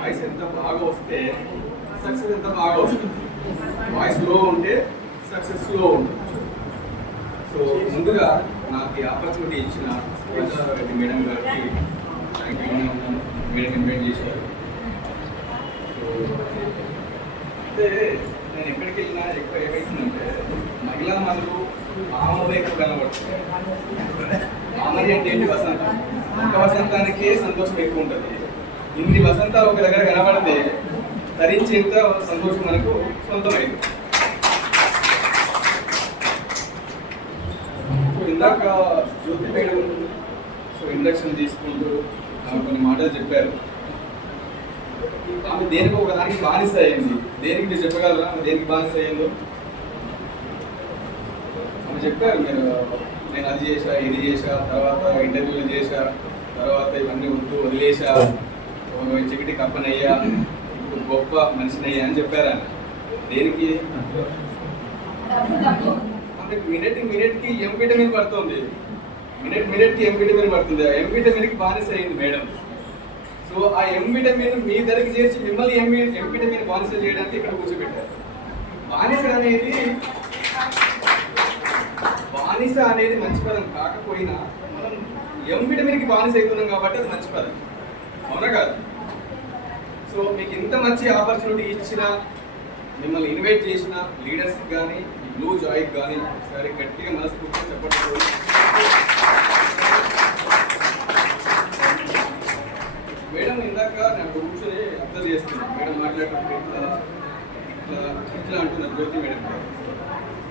Voice ఎంత బాగా వస్తే సక్సెస్ ఎంత బాగా వస్తుంది. వాయిస్ లో ఉంటే సక్సెస్ లో ఉంటుంది. సో ముందుగా నాకు ఈ ఆపర్చునిటీ ఇచ్చిన రెడ్డి మేడం గారికి థ్యాంక్ యూ ఉన్నాను. మేడం ఇన్వైట్ చేశారు. సో అంటే నేను ఎక్కడికి వెళ్ళినా ఎక్కువ ఏమవుతుందంటే మహిళా మందులు మామూలు ఎక్కువ కనబడుతుంది. మామూలు అంటే ఏంటి వసంతం, ఒక వసంతానికే సంతోషం ఎక్కువ ఉంటుంది. ఇన్ని వసంతాలు ఒక దగ్గర కనబడితే ధరించేంత సంతోషం మనకు సొంతమైంది. సో ఇందాక జ్యోతి మేడం సో ఇండక్షన్ తీసుకుంటూ కొన్ని మాటలు చెప్పారు. ఆమె దేనికి ఒక దానికి బానిస అయ్యింది. దేనికి మీరు చెప్పగలరా ఆమె దేనికి బానిస అయ్యిందో? ఆమె చెప్పారు, నేను అది చేశా, ఇది చేశా, తర్వాత ఇంటర్వ్యూలు చేశా, తర్వాత ఇవన్నీ వద్దు వదిలేసా, చికిటి కప్పనయ్యా, ఇప్పుడు గొప్ప మనిషినయ్యా అని చెప్పారు. ఆమె దేనికి అంటే మినిట్కి ఎం విటమిన్ పడుతుంది. మినిట్కి ఎం విటమిన్ పడుతుంది. ఆ ఎం విటమిన్కి బానిస అయింది మేడం. సో ఆ ఎం విటమిన్ మీ దగ్గరికి చేసి మిమ్మల్ని ఎం విటమిన్ బానిస చేయడానికి ఇక్కడ కూర్చోబెట్టారు. బానిస అనేది మంచి పదం కాకపోయినా మనం ఎం విటమిన్కి బానిస అవుతున్నాం కాబట్టి అది మంచి పదం, అవునా కాదు? సో మీకు ఇంత మంచి ఆపర్చునిటీ ఇచ్చిన, మిమ్మల్ని ఇన్వైట్ చేసిన లీడర్స్కి కానీ ఈ బ్లూ జాయ్కి కానీ ఒకసారి గట్టిగా మనస్ఫూర్తిగా చెప్పండి. మేడం ఇందాక నేను కూర్చొని అబ్జర్వ్ చేస్తున్నాను. మేడం మాట్లాడేటప్పుడు ఇట్లా అంటున్నారు జ్యోతి మేడం.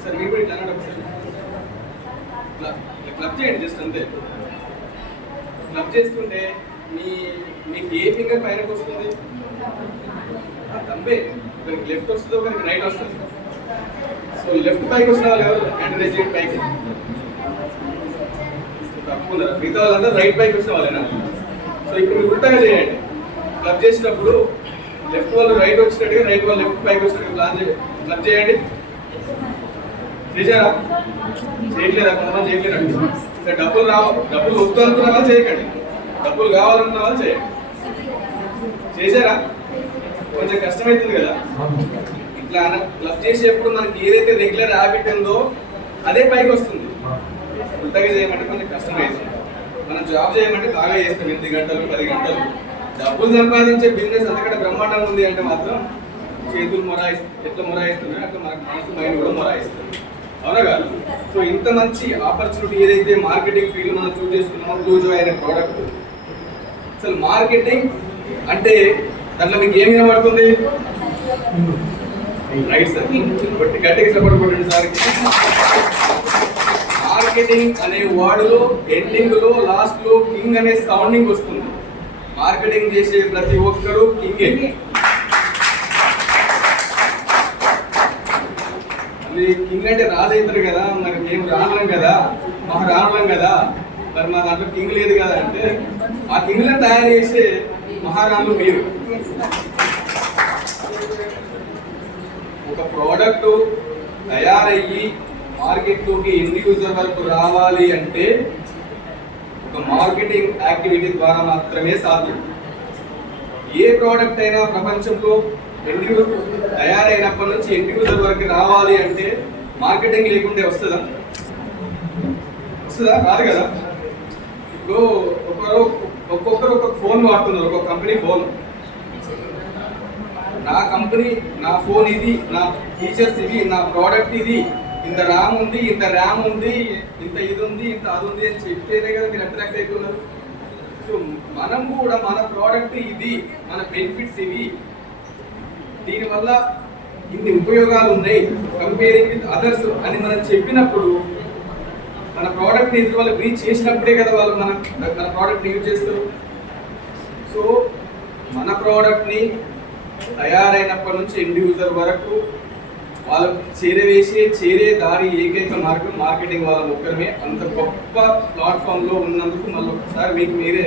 సార్ మీరు కూడా ఇట్లా అన్నాడు ఒకసారి ఇట్లా క్లబ్ చేయండి, జస్ట్ అంతే. క్లబ్ చేస్తుంటే మీకు ఏ ఫింగర్ పైనకి వస్తుంది? తంబే. ఒకరికి లెఫ్ట్ వస్తుంది, ఒకరికి రైట్ వస్తుంది. సో లెఫ్ట్ పైకి వచ్చిన వాళ్ళు ఎవరు? హ్యాండ్ రేజ్ చేయండి పైకి. తప్పకుండా మిగతా వాళ్ళందరూ రైట్ పైకి వచ్చిన వాళ్ళేనా? సో ఇప్పుడు మీరు ఉల్టాగా చేయండి. క్లబ్ చేసినప్పుడు లెఫ్ట్ వాళ్ళు రైట్ వచ్చినట్టుగా, రైట్ వాళ్ళు లెఫ్ట్ పైకి వచ్చినట్టుగా ప్లాన్ చేయండి. క్లబ్ చేయండి. చేశారా? చేయట్లేదా? కొంతమంది చేయట్లేదండి. సరే డబ్బులు వద్దు అనుకున్న వాళ్ళు చేయకండి, డబ్బులు కావాలనుకున్న వాళ్ళు చేయండి. చేశారా? కొంచెం కష్టమవుతుంది కదా. ఇట్లా క్లబ్ చేసేప్పుడు మనకి ఏదైతే రెగ్యులర్ హ్యాబిట్ ఉందో అదే పైకి వస్తుంది. ఉల్టాగా చేయమంటే కొంచెం కష్టమవుతుంది. మనం జాబ్ చేయమంటే బాగా చేస్తాం, 8 గంటలు 10 గంటలు. డబ్బులు సంపాదించే బిజినెస్ అంతకంటే బ్రహ్మాండంగా ఉంది అంటే మాత్రం చేతులు ఎట్లా మొరాయిస్తున్నాయో అట్లా మనకు మనసు మైండ్ కూడా మొరాయిస్తుంది, అవునా కాదు? సో ఇంత మంచి ఆపర్చునిటీ ఏదైతే మార్కెటింగ్ ఫీల్డ్ మనం చూస్ చేసుకున్నామో బ్లూ జాయ్ అనే ప్రోడక్ట్, అసలు మార్కెటింగ్ అంటే దాంట్లో మీకు ఏం వినబడుతుంది? రైట్ సార్, గట్టిగా సపోర్ట్ కొట్టండి సార్. మార్కెటింగ్ అనే వర్డ్లో ఎండింగ్ లో లాస్ట్ లో కింగ్ అనే సౌండింగ్ వస్తుంది. మార్కెటింగ్ చేసే ప్రతి ఒక్కరూ కింగే. కింగ్ అంటే రాజు అవుతారు కదా, మరి మేము రానులం కదా, మాకు రానులం కదా, మరి మా దాంట్లో కింగ్ లేదు కదా అంటే ఆ కింగ్లను తయారు చేసే మహారాణులు మీరు. ఒక ప్రోడక్ట్ తయారయ్యి మార్కెట్లోకి ఎండ్ యూజర్ వరకు రావాలి అంటే ఒక మార్కెటింగ్ యాక్టివిటీ ద్వారా మాత్రమే సాధ్యం. ఏ ప్రోడక్ట్ అయినా ప్రపంచంలో ఎండ్ యూజర్ తయారైనప్పటి నుంచి ఎండ్ యూజర్ వరకు రావాలి అంటే మార్కెటింగ్ లేకుంటే వస్తుందా? రాదు కదా. ఇప్పుడు ఒక్కొక్కరు ఒక్కొక్క ఫోన్ వాడుతున్నారు, ఒక్కొక్క కంపెనీ ఫోన్. నా కంపెనీ, నా ఫోన్ ఇది, నా ఫీచర్స్ ఇవి, నా ప్రోడక్ట్ ఇది, ఇంత ర్యామ్ ఉంది, ఇంత ర్యామ్ ఉంది, ఇంత ఇది ఉంది, ఇంత అది ఉంది అని చెప్తేనే కదా మీరు అట్రాక్ట్ అవుతున్నారు. సో మనం కూడా మన ప్రోడక్ట్ ఇది, మన బెనిఫిట్స్ ఇవి, దీనివల్ల ఇన్ని ఉపయోగాలు ఉన్నాయి కంపేరింగ్ విత్ అదర్స్ అని మనం చెప్పినప్పుడు మన ప్రోడక్ట్ని ఎదురు వాళ్ళకి రీచ్ చేసినప్పుడే కదా వాళ్ళు మన ప్రోడక్ట్ని యూజ్ చేస్తారు. సో మన ప్రోడక్ట్ని తయారైనప్పటి నుంచి ఎండ్ యూజర్ వరకు వాళ్ళకు చేరే దారి ఏకైక మార్గం మార్కెటింగ్ వాళ్ళ ఒక్కరమే. అంత గొప్ప ప్లాట్ఫామ్లో ఉన్నందుకు మళ్ళీ ఒకసారి మీకు మీరే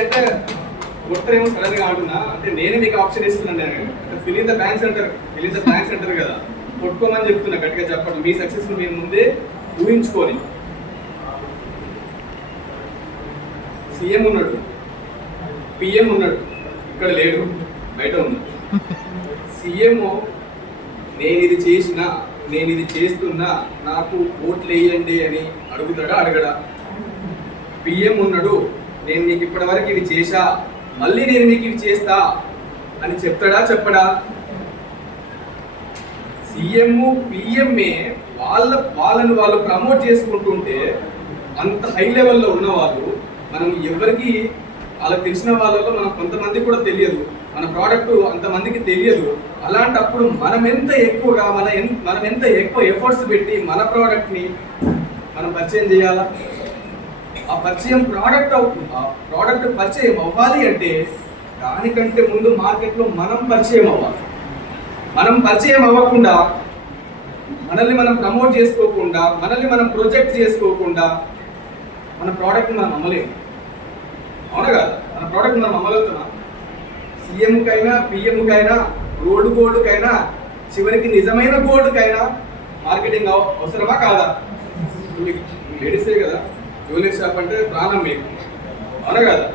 అంటే ఒక్కరేమో సడన్గా అంటున్నా అంటే నేను మీకు ఆప్షన్ ఇస్తున్నాను. నేను ఫిల్ ఇన్ ద బ్యాంక్స్ అంటారు కదా, కొట్టుకోమని చెప్తున్నా, గట్టిగా చెప్పండి. మీ సక్సెస్ మీరు ముందే ఊహించుకొని సీఎం ఉన్నాడు, పిఎం ఉన్నాడు, ఇక్కడ లేడు, బయట ఉన్నాడు. సీఎం నేను ఇది చేసినా, నేను ఇది చేస్తున్నా, నాకు ఓట్లు వేయండి అని అడుగుతాడా అడగడా? పిఎం ఉన్నాడు, నేను నీకు ఇప్పటివరకు ఇవి చేశా, మళ్ళీ నేను నీకు ఇవి చేస్తా అని చెప్తాడా చెప్పడా? సీఎం పిఎంఏ వాళ్ళని వాళ్ళు ప్రమోట్ చేసుకుంటుంటే అంత హై లెవెల్లో ఉన్న వాళ్ళు, మనం ఎవరికి వాళ్ళకి తెలిసిన వాళ్ళలో మనం కొంతమంది కూడా తెలియదు, మన ప్రోడక్ట్ అంతమందికి తెలియదు. అలాంటప్పుడు మనం ఎంత ఎక్కువ ఎఫర్ట్స్ పెట్టి మన ప్రోడక్ట్ని మనం పరిచయం చేయాలా? ఆ పరిచయం ప్రోడక్ట్ పరిచయం అవ్వాలి అంటే దానికంటే ముందు మార్కెట్లో మనం పరిచయం అవ్వాలి. మనం పరిచయం అవ్వకుండా, మనల్ని మనం ప్రమోట్ చేసుకోకుండా, మనల్ని మనం ప్రొజెక్ట్ చేసుకోకుండా మన ప్రోడక్ట్ని మనం అమ్మలేము. అవునా కదా? మన ప్రోడక్ట్ మనం అమ్మగలుగుతున్నాం. సీఎంకైనా పిఎంకైనా రోడ్డు గోల్డ్కైనా చివరికి నిజమైన గోల్డ్కైనా మార్కెటింగ్ అవసరమా కాదా? లేడీసే కదా, జ్యువెలరీ షాప్ అంటే ప్రాణం మీకు, అవునా కదా?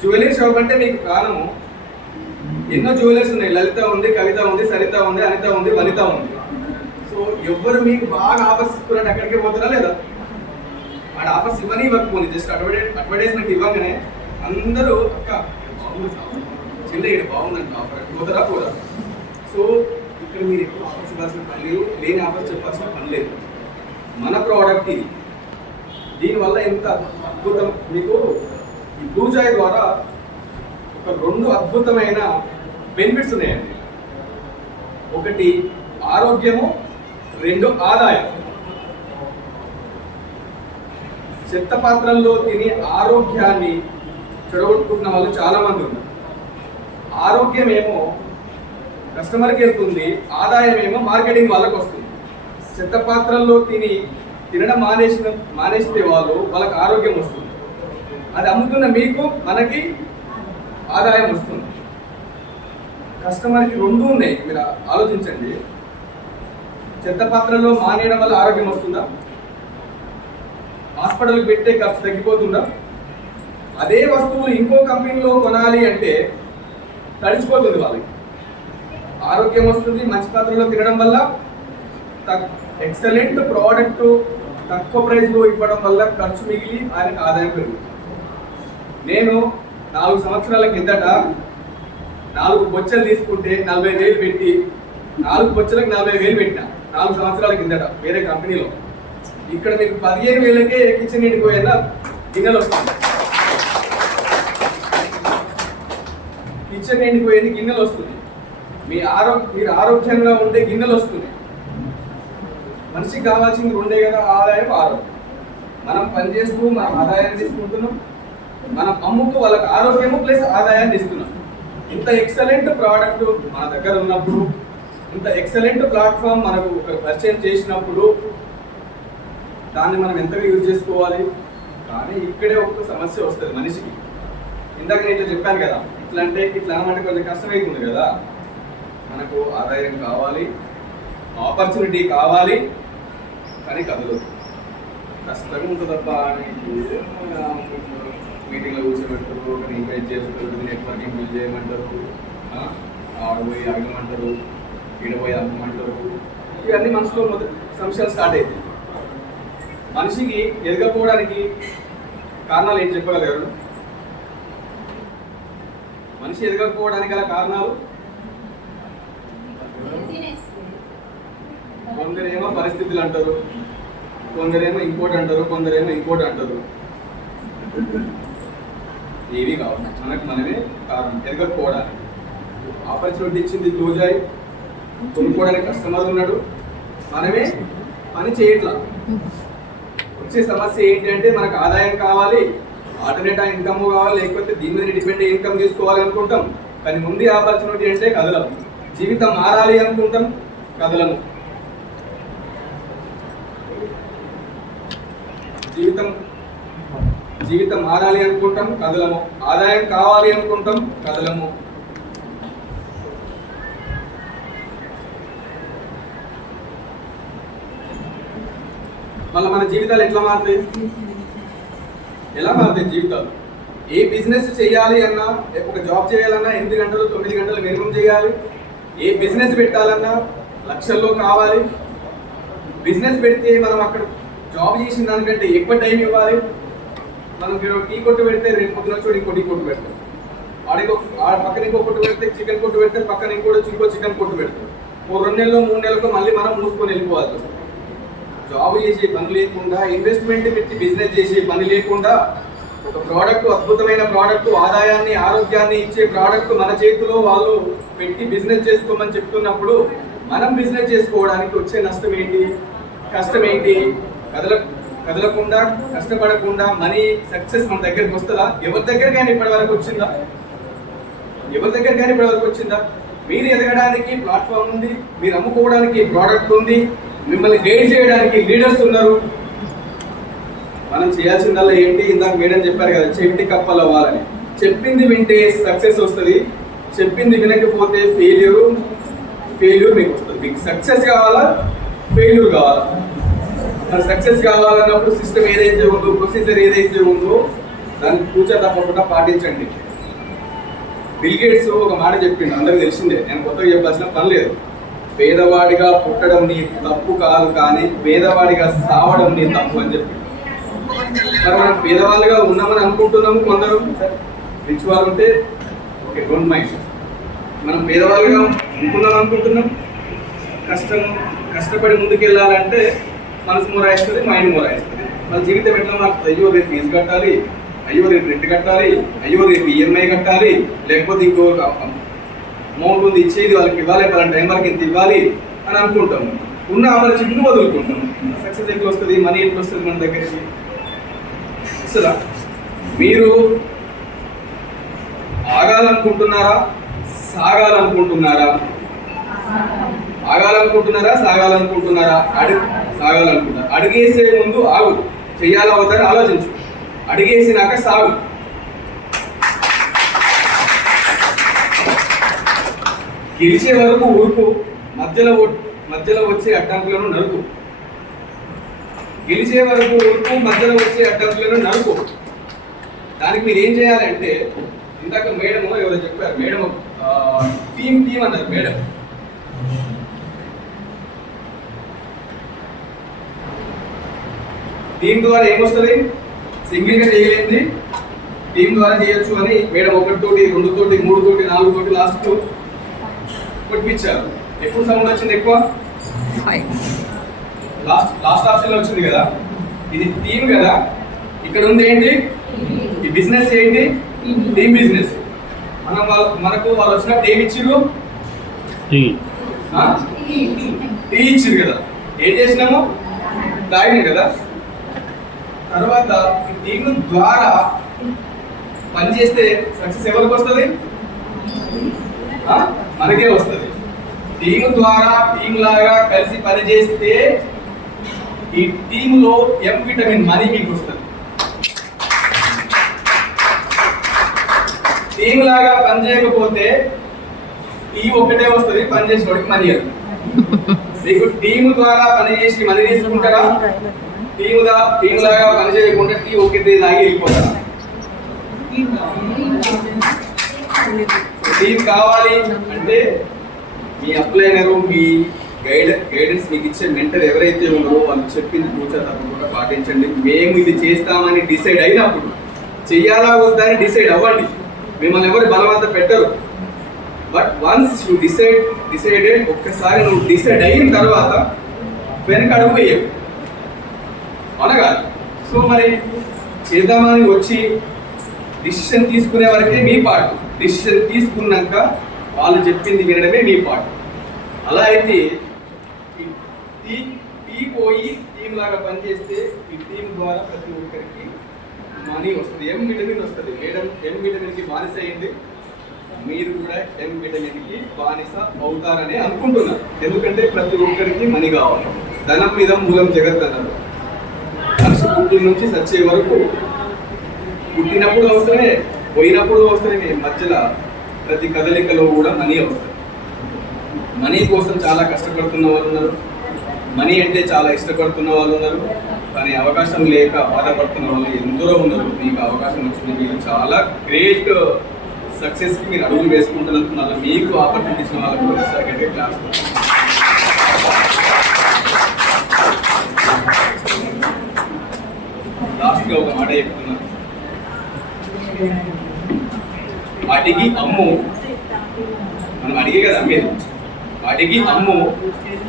జ్యువెలరీ షాప్ అంటే మీకు ప్రాణము. ఎన్నో జ్యువెలర్స్ ఉన్నాయి, లలిత ఉంది, కవిత ఉంది, సరిత ఉంది, అనిత ఉంది, వనిత ఉంది. సో ఎవరు మీకు బాగా ఆఫర్స్ ఇస్తున్నారంటే అక్కడికే పోతారా లేదా? వాడు ఆఫర్స్ ఇవ్వకపోయింది, జస్ట్ అడ్వర్టైజ్మెంట్ ఇవ్వగానే అందరూ అక్క చెల్లె బాగుందండి ఆఫర్ పోతారా పోరా? సో ఇక్కడ మీరు ఎక్కువ ఆఫర్స్ ఇవ్వాల్సిన పని లేదు, లేని ఆఫర్స్ చెప్పాల్సిన పని లేదు. మన ప్రోడక్ట్ ఇది, దీనివల్ల ఎంత అద్భుతం. మీకు ఈ బ్లూ జాయ్ ద్వారా ఒక 2 అద్భుతమైన బెనిఫిట్స్ ఉన్నాయండి. ఒకటి ఆరోగ్యము, 2 ఆదాయం. చెత్త పాత్రల్లో తిని ఆరోగ్యాన్ని చెడగొట్టుకున్న వాళ్ళు చాలా మంది ఉన్నారు. ఆరోగ్యం ఏమో కస్టమర్కి వెళ్తుంది, ఆదాయం ఏమో మార్కెటింగ్ వాళ్ళకి వస్తుంది. చెత్త పాత్రల్లో తినడం మానేస్తే వాళ్ళకి ఆరోగ్యం వస్తుంది. అది అమ్ముతున్న మీకు మనకి ఆదాయం వస్తుంది. కస్టమర్కి 2 ఉన్నాయి. మీరు ఆలోచించండి, చెత్త పాత్రల్లో మానేయడం వల్ల ఆరోగ్యం వస్తుందా? హాస్పిటల్కి పెట్టే ఖర్చు తగ్గిపోతుందా? అదే వస్తువులు ఇంకో కంపెనీలో కొనాలి అంటే తడిసిపోతుంది వాళ్ళకి, ఆరోగ్యం వస్తుంది. మంచి పాత్రలో తినడం వల్ల ఎక్సలెంట్ ప్రోడక్ట్ తక్కువ ప్రైస్లో ఇవ్వడం వల్ల ఖర్చు మిగిలి ఆయనకు ఆదాయం పెరుగుతుంది. నేను 4 సంవత్సరాల కిందట 4 బొచ్చలు తీసుకుంటే 40,000 పెట్టి 4 బొచ్చలకు 40,000 పెట్టిన 4 సంవత్సరాల కిందట వేరే కంపెనీలో. ఇక్కడ మీకు 15,000కే కిచెన్ నిండిపోయేలా గిన్నెలు వస్తుంది. కిచెన్ నిండిపోయేది గిన్నెలు వస్తుంది. మీరు ఆరోగ్యంగా ఉండే గిన్నెలు వస్తుంది. మనిషికి కావాల్సింది 2 కదా, ఆదాయం, ఆరోగ్యం. మనం పనిచేస్తూ మనం ఆదాయాన్ని తీసుకుంటున్నాం, మనం అమ్ముతూ వాళ్ళకి ఆరోగ్యము ప్లస్ ఆదాయాన్ని ఇస్తున్నాం. ఇంత ఎక్సలెంట్ ప్రోడక్ట్ మన దగ్గర ఉన్నప్పుడు, ఇంత ఎక్సలెంట్ ప్లాట్ఫామ్ మనకు పరిచయం చేసినప్పుడు దాన్ని మనం ఎంతగా యూజ్ చేసుకోవాలి. కానీ ఇక్కడే ఒక సమస్య వస్తుంది మనిషికి. ఇందాక నేను ఇట్లా చెప్పాను కదా, ఇట్లా అనమంటే కొంచెం కష్టమవుతుంది కదా. మనకు ఆదాయం కావాలి, ఆపర్చునిటీ కావాలి, కానీ కదలదు, కష్టంగా ఉంటుంది తప్ప. మీటింగ్లో కూర్చోబెడతారు, ఒకరిని ఎంకరేజ్ చేస్తారు, నెట్వర్కింగ్ బిల్డ్ చేయమంటారు, ఆడపోయి అడగమంటారు, ఈడపోయి అమ్మమంటారు. ఇవన్నీ మనసులో సమస్యలు స్టార్ట్ అవుతాయి. మనిషికి ఎదగకపోవడానికి కారణాలు ఏంటి చెప్పగలరు? మనిషి ఎదగకపోవడానికి గల కారణాలు కొందరేమో పరిస్థితులు అంటారు, కొందరేమో ఇంకోటి అంటారు, కొందరేమో ఇంకోటి అంటారు. ఏవి కావు, మనమే కారణం ఎదగకపోవడానికి. ఆపర్చునిటీ ఇచ్చింది బ్లూ జాయ్, కొనుక్కోవడానికి కస్టమర్ ఉన్నాడు, మనమే పని చేయట్లా. వచ్చే సమస్య ఏంటి అంటే మనకు ఆదాయం కావాలి, ఆల్టర్నేట్ ఇన్కమ్ కావాలి, లేకపోతే దీని మీద డిపెండ్ ఇన్కమ్ తీసుకోవాలి అనుకుంటాం. కానీ ముందు ఆపర్చునిటీ అంటే కదలం. జీవితం మారాలి అనుకుంటాం, కదలను. జీవితం మారాలి అనుకుంటాం, కదలము. ఆదాయం కావాలి అనుకుంటాం, కదలము. మళ్ళీ మన జీవితాలు ఎట్లా మారుతాయి? ఎలా మారుతాయి జీవితాలు? ఏ బిజినెస్ చేయాలి అన్నా, ఒక జాబ్ చేయాలన్నా 8 గంటలు 9 గంటలు మినిమం చేయాలి. ఏ బిజినెస్ పెట్టాలన్నా లక్షల్లో కావాలి. బిజినెస్ పెడితే మనం అక్కడ జాబ్ చేసిన దానికంటే ఎక్కువ టైం ఇవ్వాలి. మనం టీ కొట్టు పెడితే రేపు పొద్దున వచ్చి ఇంకో టీ కొట్టు పెడతాం, పక్కన ఇంకో కొట్టు పెడితే చికెన్ కొట్టు పెడితే పక్కన ఇంకో చికెన్ కొట్టు పెడతాం. 2 నెలలు 3 నెలలకు మళ్ళీ మనం మూసుకొని వెళ్ళిపోవాలి. జాబ్ చేసే పని లేకుండా, ఇన్వెస్ట్మెంట్ పెట్టి బిజినెస్ చేసే పని లేకుండా, ఒక ప్రోడక్ట్, అద్భుతమైన ప్రోడక్ట్, ఆదాయాన్ని ఆరోగ్యాన్ని ఇచ్చే ప్రోడక్ట్ మన చేతిలో వాళ్ళు పెట్టి బిజినెస్ చేసుకోమని చెప్తున్నప్పుడు మనం బిజినెస్ చేసుకోవడానికి వచ్చే నష్టం ఏంటి, కష్టం ఏంటి? కదలకుండా, కష్టపడకుండా మనీ సక్సెస్ మన దగ్గరికి వస్తుందా? ఎవరి దగ్గరకైనా ఇప్పటి వరకు వచ్చిందా? ఎవరి దగ్గరకైనా ఇప్పటి వరకు వచ్చిందా? మీరు ఎదగడానికి ప్లాట్ఫామ్ ఉంది, మీరు అమ్ముకోవడానికి ప్రోడక్ట్ ఉంది, మిమ్మల్ని గైడ్ చేయడానికి లీడర్స్ ఉన్నారు. మనం చేయాల్సిందల్లా ఏంటి? ఇందాక మేడం చెప్పారు కదా, చెవిటి కప్పలు అవ్వాలని. చెప్పింది వింటే సక్సెస్ వస్తుంది, చెప్పింది వినకపోతే ఫెయిల్యూర్ మీకు వస్తుంది. మీకు సక్సెస్ కావాలా, ఫెయిల్యూర్ కావాలా? మరి సక్సెస్ కావాలన్నప్పుడు సిస్టమ్ ఏదైతే ఉందో, ప్రొసీజర్ ఏదైతే ఉందో దాన్ని కూర్చో తప్పకుండా పాటించండి. బిల్ గేట్స్ ఒక మాట చెప్పిండు, అందరికి తెలిసిందే, నేను కొత్తగా చెప్పాల్సిన పని లేదు. పేదవాడిగా పుట్టడం నీ తప్పు కాదు, కానీ పేదవాడిగా సావడం నీ తప్పు అని చెప్పి. మరి మనం పేదవాళ్ళుగా ఉన్నామని అనుకుంటున్నాము, కొందరు రిచ్ వాళ్ళు ఉంటే ఓకే, డోంట్ మైండ్. మనం పేదవాళ్ళుగా ఉంటున్నాం అనుకుంటున్నాం. కష్టపడి ముందుకు వెళ్ళాలంటే మనసు మొరాయిస్తుంది, మైండ్ మొరాయిస్తుంది. మన జీవితం ఎట్లా మారుతుంది? అయ్యో రేపు ఫీజు కట్టాలి, అయ్యో రేపు రెంట్ కట్టాలి, అయ్యో రేపు ఈఎంఐ కట్టాలి, లేకపోతే ఇంకో అమౌంట్ ఉంది ఇచ్చేది వాళ్ళకి ఇవ్వాలి, వాళ్ళ టైం వరకు ఇంత ఇవ్వాలి అని అనుకుంటాము. ఉన్న ఆపర్చునిటీని వదులుకుంటాం. సక్సెస్ ఎట్లా వస్తుంది, మనీ ఎట్లా వస్తుంది మన దగ్గరికి? అసలు మీరు ఆగాలనుకుంటున్నారా, సాగాలనుకుంటున్నారా? ఆగాలనుకుంటున్నారా, సాగాలనుకుంటున్నారా? సాగాలనుకుంటున్నారా? అడుగేసే ముందు ఆగు, చెయ్యాలా అవుతారని ఆలోచించు. అడిగేసినాక సాగు. గెలిచే వరకు ఊరుకు, మధ్యలో వచ్చే అడ్డంకులను నరుకు. గెలిచే వరకు ఊరుకు, మధ్యలో వచ్చే అడ్డంకులను నరుకు. దానికి మీరు ఏం చేయాలంటే, ఇందాక మేడం ఎవరో చెప్పారు, మేడం టీమ్ అన్నారు. మేడం టీం ద్వారా ఏమొస్తుంది? సింగిల్గా చేయలేంది టీం ద్వారా చేయొచ్చు అని మేడం 1 తోటి 2 తోటి 3 తోటి 4 తోటి లాస్ట్ కొట్టించారు. ఎప్పుడు సౌండ్ వచ్చింది ఎక్కువ? లాస్ట్ ఆప్షన్లో వచ్చింది కదా. ఇది టీం కదా. ఇక్కడ ఉంది ఏంటి? ఈ బిజినెస్ ఏంటి? Team business. మనకు వాళ్ళు వచ్చినప్పుడు ఏమి ఇచ్చిర్రు? టీ ఇచ్చిర్రు కదా. ఏం చేసినాము? తాగినాం కదా. తర్వాత ఈ టీం ద్వారా పనిచేస్తే సక్సెస్ ఎవరికి వస్తుంది? మనకే వస్తుంది. టీం ద్వారా, టీం లాగా కలిసి పనిచేస్తే ఈ టీంలో ఎం విటమిన్ మనీ మీకు వస్తుంది. టీం లాగా పనిచేయకపోతే టీ ఒక్కటే వస్తుంది, పనిచేసేవాడికి మనీ అది. మీకు టీం ద్వారా పనిచేసి మనీ తీసుకుంటారా? టీం లాగా పనిచేయకుండా టీ ఒక్కటే తాగి వెళ్ళిపోతారా? టీం కావాలి అంటే మీ అప్లైనరు, మీ గైడెన్స్ మీకు ఇచ్చే మెంటర్ ఎవరైతే ఉన్నారో వాళ్ళు చెప్పింది కూర్చో తప్పకుండా పాటించండి. మేము ఇది చేస్తామని డిసైడ్ అయినప్పుడు, చెయ్యాలా వద్దా అని డిసైడ్ అవ్వండి. మిమ్మల్ని ఎవరు బలవంతం పెట్టరు. బట్ వన్స్ యూ డిసైడెడ్, ఒక్కసారి నువ్వు డిసైడ్ అయిన తర్వాత వెనక అడుగు వేయవు అనగా. సో మరి చేద్దామని వచ్చి డిసిషన్ తీసుకునే వరకే మీ పార్ట్. డిసిషన్ తీసుకున్నాక వాళ్ళు చెప్పింది వినడమే మీ పార్ట్. అలా అయితే టీ పోయి టీం లాగా పనిచేస్తే ఈ టీం ద్వారా ప్రతి ఒక్కరికి మనీ వస్తుంది, ఎం విటమిన్ వస్తుంది. మేడం ఎం విటమిన్కి బానిస అయింది, మీరు కూడా ఎం విటమిన్కి బానిస అవుతారని అనుకుంటున్నారు. ఎందుకంటే ప్రతి ఒక్కరికి మనీ కావాలి. ధనం మీద మూలం జగత్ అన్నారు. మనిషి పుట్టిన నుంచి చచ్చే వరకు పుట్టినప్పుడు అవసరమే, పోయినప్పుడు అవసరమే, మధ్యలో ప్రతి కదలికలో కూడా మనీ అవసరం. మనీ కోసం చాలా కష్టపడుతున్న వాళ్ళు ఉన్నారు, మనీ అంటే చాలా ఇష్టపడుతున్న వాళ్ళు ఉన్నారు, కానీ అవకాశం లేక బాధపడుతున్న వాళ్ళు ఎందరో ఉన్నారు. మీకు అవకాశం వచ్చింది, మీరు చాలా గ్రేట్ సక్సెస్కి మీరు అడుగులు వేసుకుంటున్నారు. మీకు ఆపర్చునిటీ ఇచ్చిన వాళ్ళకు ఒకసారి క్లాస్. లాస్ట్గా ఒక మాట చెప్తున్నా, అడిగి అమ్ము, మనం అడిగే కదా అమ్మేది, అడిగి అమ్ము,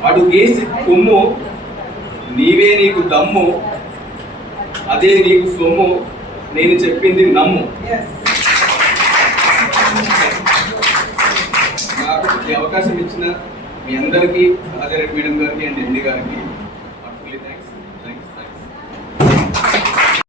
అడుగేసి కొమ్ము, నీవే నీకు దమ్ము, అదే నీకు సొమ్ము, నేను చెప్పింది నమ్ము. నాకు ఈ అవకాశం ఇచ్చిన మీ అందరికీ, సహజరెడ్డి మేడం గారికి అండ్ ఎండి గారికి